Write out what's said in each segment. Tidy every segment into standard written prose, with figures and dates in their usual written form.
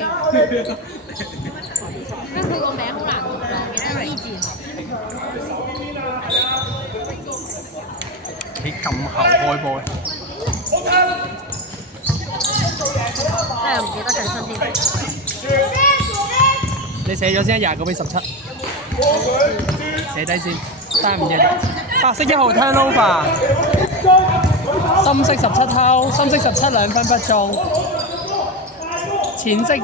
因為佢個名好難讀㗎，記得伊健。你咁後開波嘅？真係唔記得最新添。你寫咗先，20-17，寫低先，但係唔記得。白色1號 turnover， 深色17偷，深色172分不中，淺色23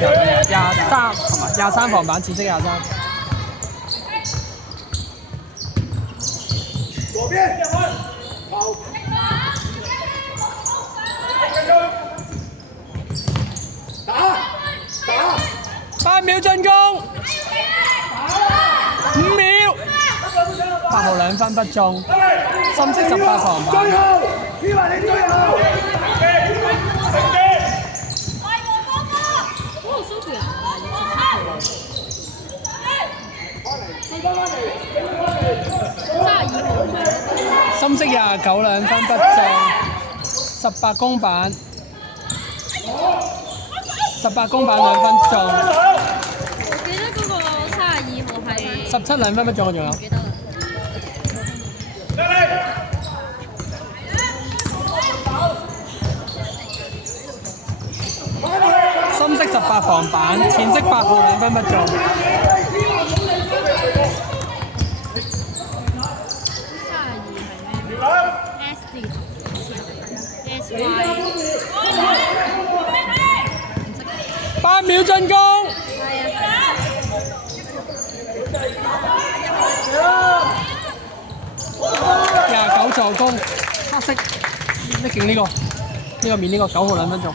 同埋23防板，淺色23。左邊頭8秒進攻，5秒，8號2分不中，深色18防板。最後，以為你最後。嗰個蘇權32號唔係深色29 2分不中，18公板，18公板2分中。我記得嗰個32號係17 2分不中，我仲有。唔記得啦。深色18防板，淺色8號2分不中。8秒進攻。29助攻，黑色，咩勁呢個？呢個面呢個9號2分中。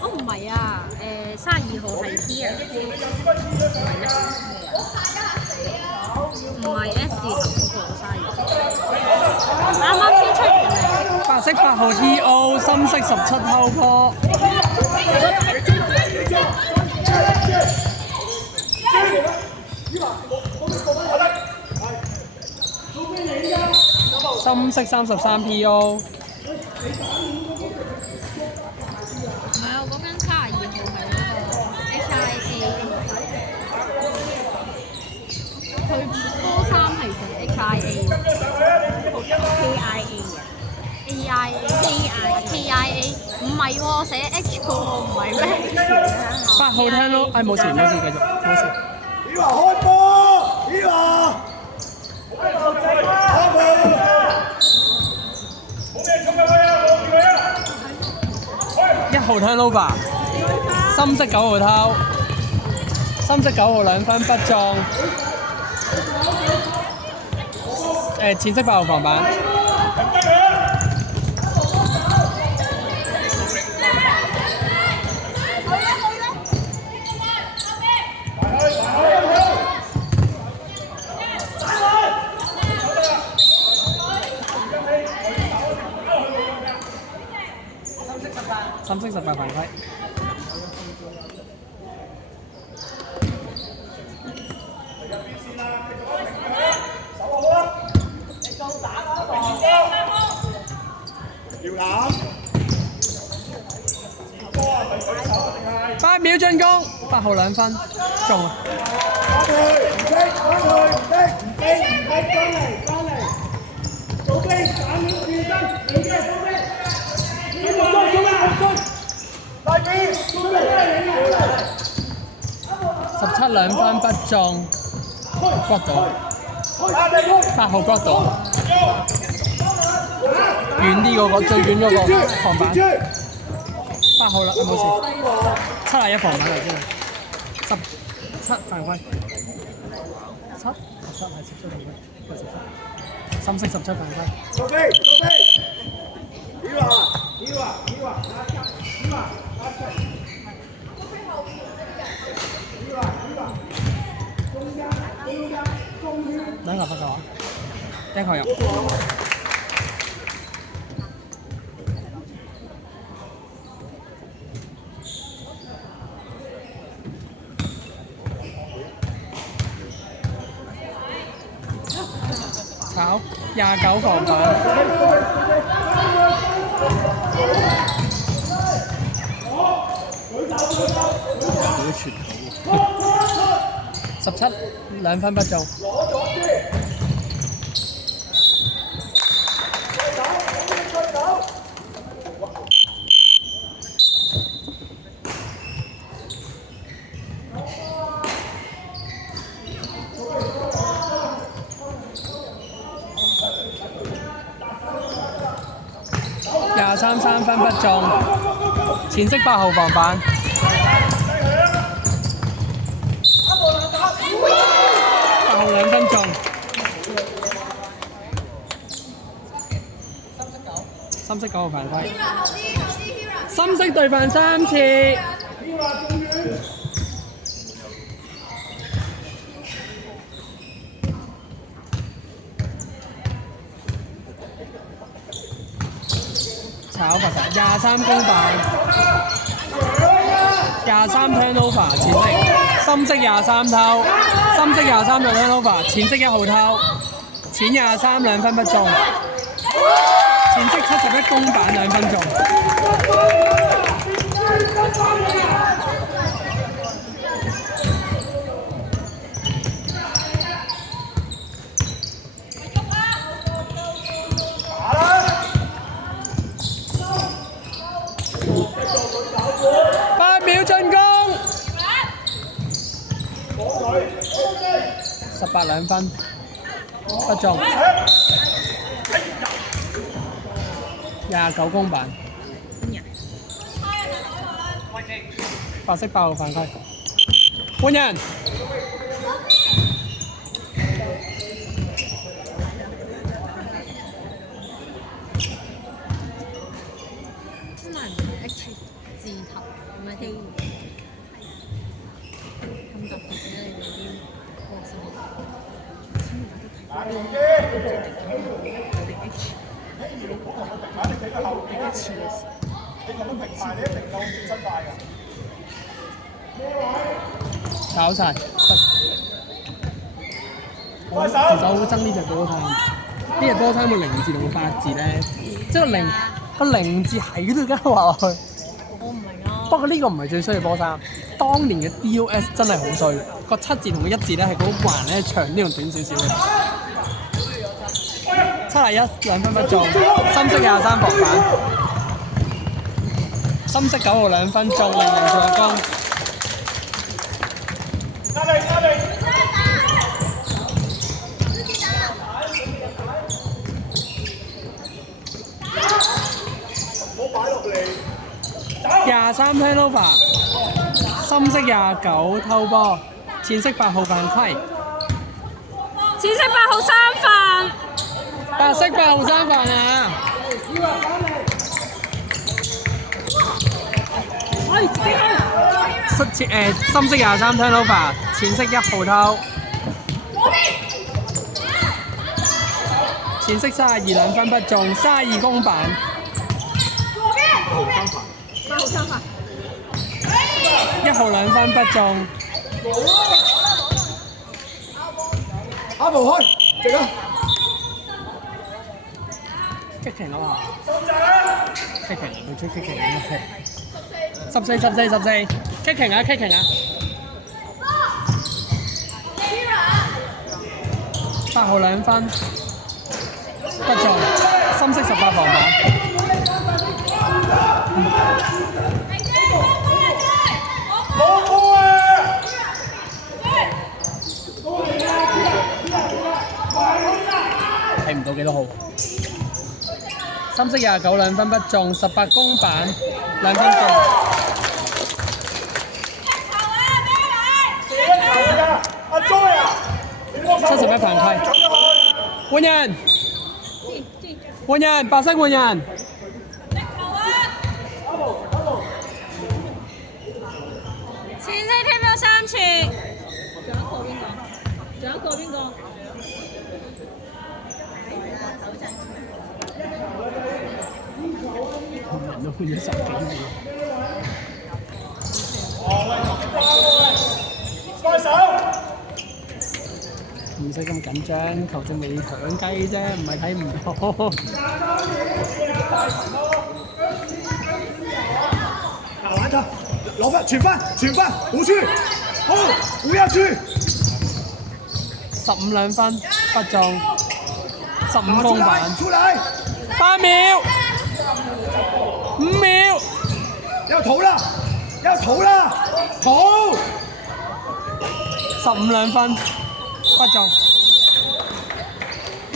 哦，唔係啊，32號係 T 啊，唔係 S 字頭嗰個32。啱啱先出完嚟。白色8號 T.O， 深色17偷波。深色33 P.O。唔係啊，我講緊32號係嗰個 HIA。佢波衫係寫 HIA。KIA 唔係喎，寫 H 個喎，唔係咩8號聽咯，冇事，繼續，冇事。以華開波，以華。1號 turnover， 深色9號偷，深色9號2分不中，淺色8號防板。深色18犯規。8秒進攻，8號2分，中啊！17 2分不中，角度8號角度，遠啲嗰個最遠嗰個防板，8號啦，冇事，71防板嚟啫，17犯規，17係17犯規，深色17犯規。兩球罰球啊！一球入。炒29防板。好傳統，172分不中。23 3分不中，前色8號防板。8號2分中。深色9號犯規。深色對犯3次。炒罰實23公板，23 turnover 前色，深色23偷，深色23對 turnover， 前色1號偷，淺23 2分不中，前色71公板2分中。8秒進攻，18 2分不中，29公板，白色8號犯規，換人。字頭咁樣啲，咁特別嘅你哋啲歌手，我哋 H， H 嘅時，你咁樣平排，你一定夠轉身快㗎。炒晒。其實我好憎呢隻波衫，呢隻波衫個0字同個8字咧，即係個0字喺度加畫落去。不過呢個唔係最衰嘅波衫，當年嘅 DOS 真係好衰，個7字同個1字咧係嗰環咧長啲同短少少嘅。71 2分不中，深色23防板，深色9號2分中，0助攻。23 turnover， 深色29偷波，淺色8號犯規，淺色8號3犯，白色8號3犯啊！深色23 turnover， 淺色1號偷，淺色32 2分不中，32公板。1號2分不中。阿步開，直啊！激情啊嘛！激情，佢出激情應該係14激情啊！激情啊！8號2分不中，深色18防板。睇唔到幾多號？深色29 2分不中，18公板2分中。71犯規，換人，換人，白色換人。前色添咗3次。仲有一個邊個？人都換咗10幾秒。開手！唔唔使咁緊張，球證未響雞啫，唔係睇唔到。玩他，攞翻傳翻，胡書，好，胡一書15兩分不中，15公板，出嚟8秒，5秒，有土啦，土， 15兩分不中。